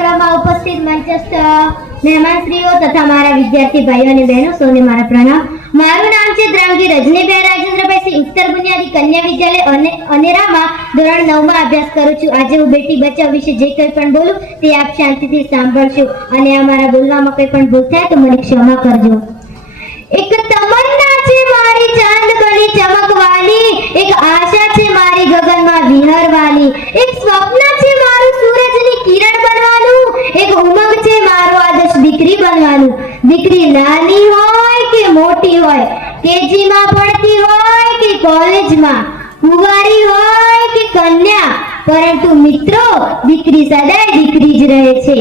કાર્યક્રમમાં ઉપસ્થિત મંચસ્થ મહેમાનશ્રીઓ તથા મારા વિદ્યાર્થી ભાઈઓ અને બહેનો, સૌને મારા પ્રણામ. મારું નામ છે દ્રાંગી રજનીબેન. રાજેન્દ્રભાઈ સિંહ ઉત્તર બુનિયાદી કન્યા વિદ્યાલય અને અનેરામાં ધોરણ નવમાં અભ્યાસ કરું છું. આજે હું બેટી બચાવ વિશે જે કંઈ પણ બોલું તે આપ શાંતિથી સાંભળશો અને આ મારા બોલવામાં કંઈ પણ ભૂલ થાય તો મને ક્ષમા કરજો. એક તમન્ના છે મારી ચાંદ ગણી ચમકવાની. એક આશા છે મારી ગગનમાં વિહરવાની. એક સ્વપ્ન બનવાનું દીકરી નાની હોય કે મોટી હોય? કેજીમાં ભણતી હોય કે કોલેજમાં? કુંવારી હોય કે કન્યા? પરંતુ મિત્રો, દીકરી સદાય દીકરી જ રહે છે.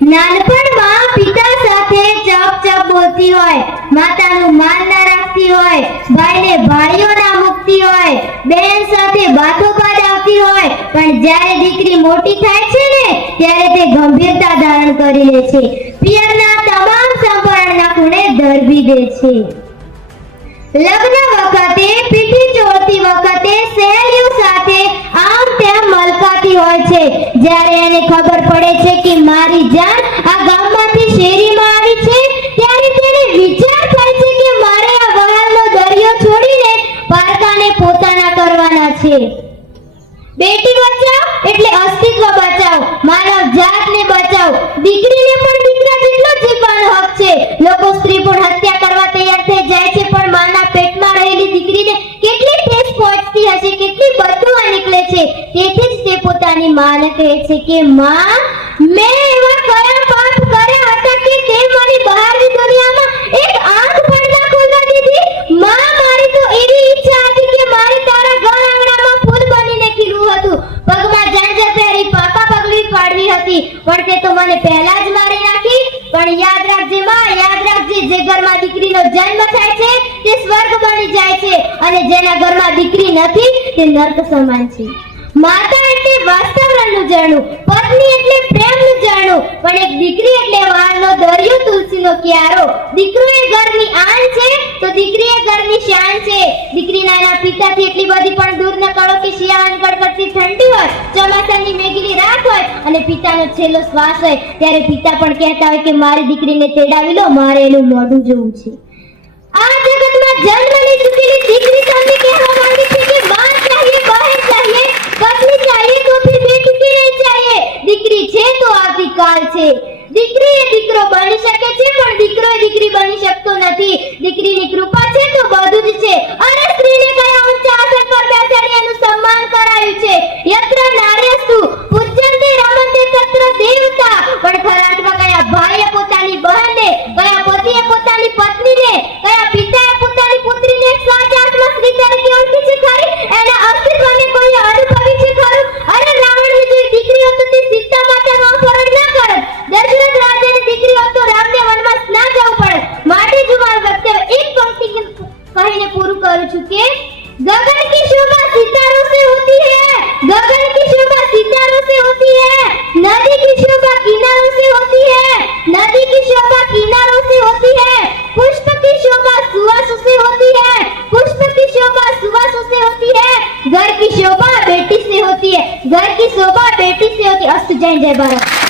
નાનપણમાં પિતા સાથે ચપ ચપ બોલતી હોય, માતાનું માન ના રાખતી હોય, ભાઈને ભાઈઓ ના મૂકતી હોય, બેન સાથે બાતો બાદ આવતી હોય, પણ જ્યારે દીકરી મોટી થાય છે ને, ત્યારે તે ગંભીરતા ધારણ કરી લે છે. ખૂણે દે છે. લગ્ન વખતે, પીઠી ચોળતી વખતે, સહેલીઓ સાથે આમ તેમ મલકાતી હોય છે. જ્યારે એને ખબર પડે છે કે મારી જાન આ ગામમાંથી શેરીમાં આવી છે, ત્યારે તેને વિચાર થાય છે કે મારે આ વહાલનો દરિયો છોડીને પારકાને પોતાના કરવાના છે. બેટી બચાવ એટલે અસ્તિત્વ બચાવ. માનવ જાતને બચાવ. દીકરીને પોતાની માને કહે છે કે, માં, મેં એવા કયા પાપ કર્યા હતા કે તે મને બહારની દુનિયામાં એક આંખ પણ ના ખોલવા દીધી? માં, મારી તો એવી ઈચ્છા હતી કે મારે તારા ઘર આંગણામાં ફૂલ બનીને ખીલવું હતું. પગમાં ઝાંઝર પહેરી પાપા પગલી પાડવી હતી. પણ તે તો મને પહેલા જ મારી નાખી. પણ યાદ રાખજે, માં, યાદ રાખજે, જે ઘરમાં દીકરીનો જન્મ થાય છે, તે સ્વર્ગ બની જાય છે. અને જેના ઘરમાં દીકરી નથી, તે નર્ક સમાન છે. માતા એટલે વાસ્તવનું જાણું, પત્ની એટલે પ્રેમનું જાણું. પણ એક દીકરી એટલે વાળનો દરિયો તુલસીનો ક્યારો. દીકરો એ ઘરની આન છે, તો દીકરી એ ઘરની શાન છે. દીકરી નાના પિતાથી એટલી બધી પણ દૂર ન કરો કે શિયાળાની કડકડતી ઠંડી હોય, ચોમાસાની મેઘની રાત હોય અને પિતાનો છેલ્લો શ્વાસ હોય. ત્યારે પિતા પણ કહેતા હોય કે મારી દીકરીને તેડાવી લો, મારે એનું મોઢું જોવું છે. આ જગતમાં જન્મ લઈ ચૂકેલી દીકરી તમને કહેવા માંગે છે કે કટલી ચાહીએ તો ફિર બેટી નહીં ચાહીએ દીકરી છે તો આવતીકાલ છે. દીકરી એ દીકરો બની શકે છે, પણ દીકરો એ દીકરી બની શકે घर की शोभा बेटी से होती है घर की शोभा बेटी से होती है अस्तु जय जय भारत